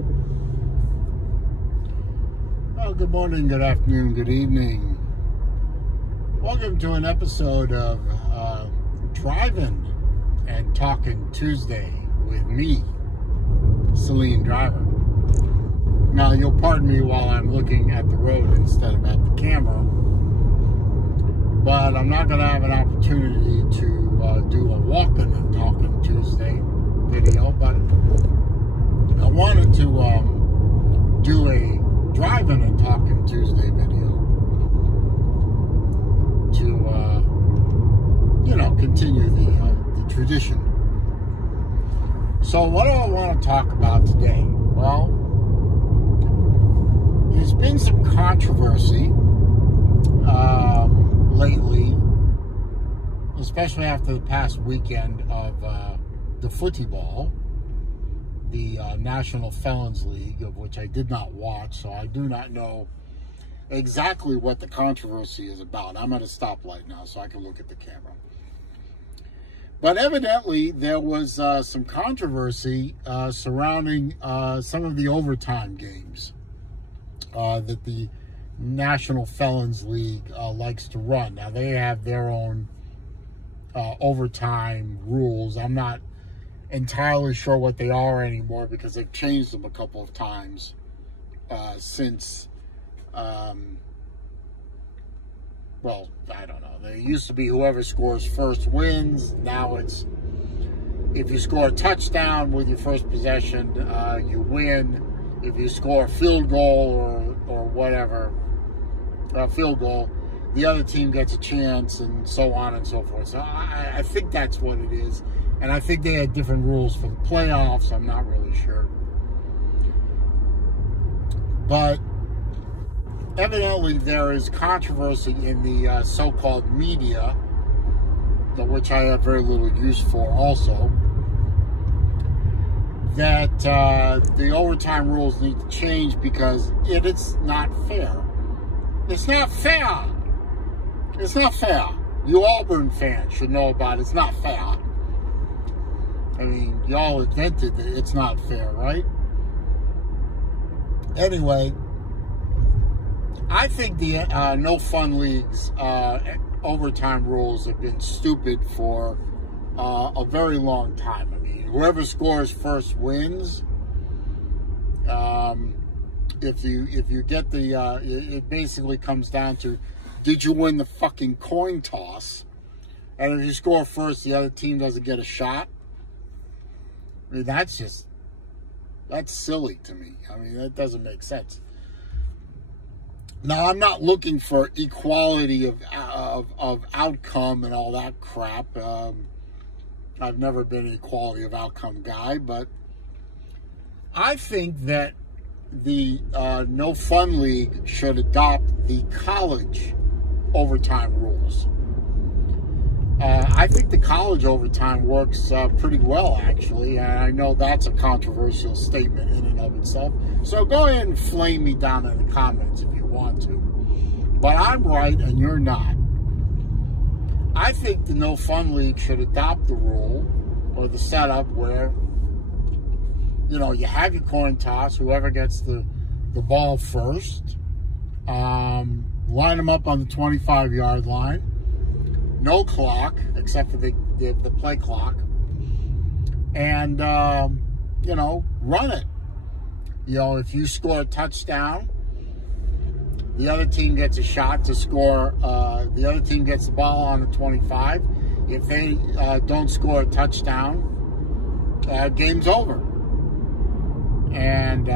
Well, good morning, good afternoon, good evening. Welcome to an episode of Driving and Talking Tuesday with me, Celine Driver. Now, you'll pardon me while I'm looking at the road instead of at the camera, but I'm not going to have an opportunity to do a Walkin and Talking Tuesday video, but I wanted to do a Driving and Talking Tuesday video to, continue the tradition. So what do I want to talk about today? Well, there's been some controversy lately, especially after the past weekend of the football, the National Felons League, of which I did not watch, so I do not know exactly what the controversy is about. I'm at a stoplight now, so I can look at the camera. But evidently, there was some controversy surrounding some of the overtime games that the National Felons League likes to run. Now, they have their own overtime rules. I'm not entirely sure what they are anymore because they've changed them a couple of times since, well, I don't know. They used to be whoever scores first wins. Now it's if you score a touchdown with your first possession, you win. If you score a field goal or whatever, a field goal, the other team gets a chance, and so on and so forth. So I think that's what it is. And I think they had different rules for the playoffs. I'm not really sure. But evidently there is controversy in the so-called media, which I have very little use for also, that the overtime rules need to change because it's not fair. It's not fair. It's not fair. You Auburn fans should know about it. It's not fair. I mean, y'all invented that it's not fair, right? Anyway, I think the no fun leagues overtime rules have been stupid for a very long time. I mean, whoever scores first wins. If you get the, it basically comes down to, did you win the fucking coin toss? And if you score first, the other team doesn't get a shot. I mean, that's silly to me. I mean, that doesn't make sense. Now, I'm not looking for equality of outcome and all that crap. I've never been an equality of outcome guy, but I think that the No Fun League should adopt the college overtime rules. I think the college overtime works pretty well, actually, and I know that's a controversial statement in and of itself. So go ahead and flame me down in the comments if you want to. But I'm right and you're not. I think the No Fun League should adopt the rule or the setup where, you have your coin toss, whoever gets the ball first, line them up on the 25-yard line. No clock, except for the play clock. And, run it. If you score a touchdown, the other team gets a shot to score. The other team gets the ball on the 25. If they don't score a touchdown, game's over. And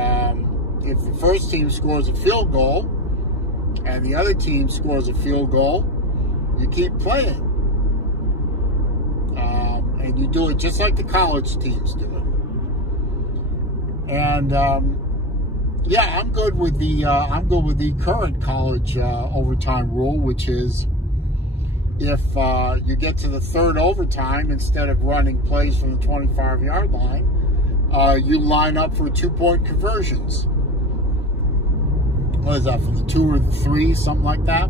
if the first team scores a field goal and the other team scores a field goal, you keep playing. And you do it just like the college teams do it. And I'm good with the current college overtime rule, which is if you get to the third overtime, instead of running plays from the 25-yard line, you line up for 2-point conversions. What is that, from the 2 or the 3, something like that?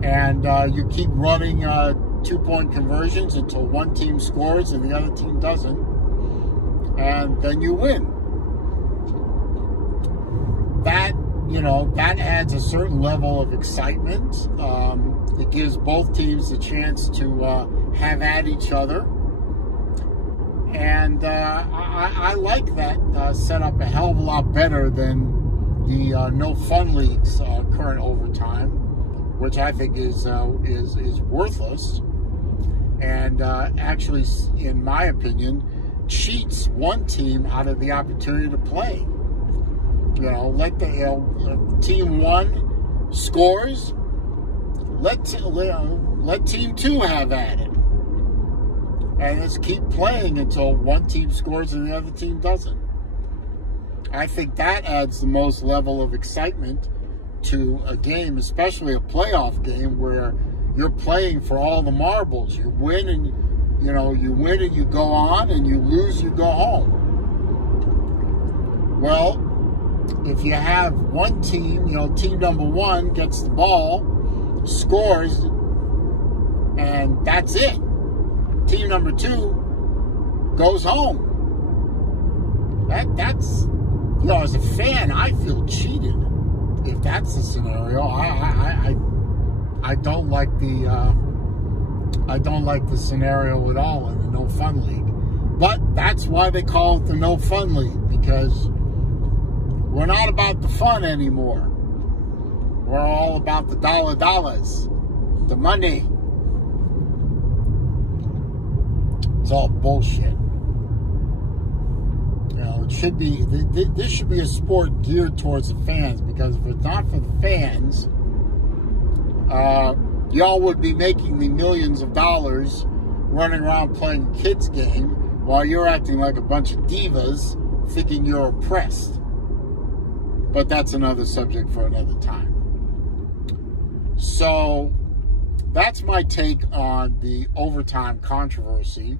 And you keep running 2-point conversions until one team scores and the other team doesn't. And then you win. that, you know, that adds a certain level of excitement. It gives both teams a chance to have at each other. And I like that setup a hell of a lot better than the No Fun League's current overtime, which I think is worthless, and actually, in my opinion, cheats one team out of the opportunity to play. You know, let the team one scores, let team two have at it. And let's keep playing until one team scores and the other team doesn't. I think that adds the most level of excitement to a game, especially a playoff game where you're playing for all the marbles. You win and you go on, and you lose, you go home. Well, if you have one team, team number one gets the ball, scores, and that's it. Team number two goes home. That's as a fan, I feel cheated if that's the scenario. I don't like the scenario at all in the No Fun League. But that's why they call it the No Fun League, because we're not about the fun anymore. We're all about the dollars, the money. It's all bullshit. It should be. This should be a sport geared towards the fans, because if it's not for the fans, y'all would be making the millions of dollars running around playing a kids game while you're acting like a bunch of divas, thinking you're oppressed. But that's another subject for another time. So that's my take on the overtime controversy.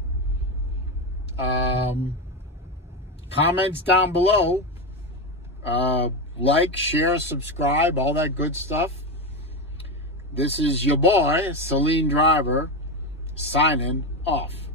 Comments down below. Like, share, subscribe, all that good stuff. This is your boy, Celine Driver, signing off.